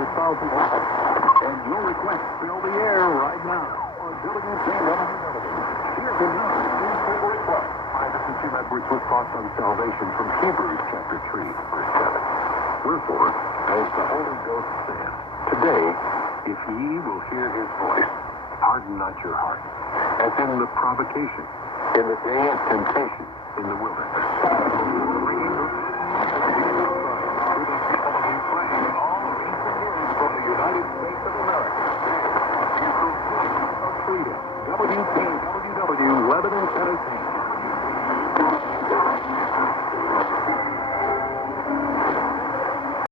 with thousands of and your request fill the air right now on WTWW. Here's another newspaper request. Hi, this is Jim Edwards with thoughts on salvation from Hebrews chapter 3, verse 7. Wherefore, as the Holy Ghost saith, today, if ye will hear his voice, harden not your heart, as in the provocation, in the day of temptation, in the wilderness. Bringing the Jesus Christ to the people of Ukraine and all of Eastern Europe from the United States of America. This is the voice of freedom. WTWW.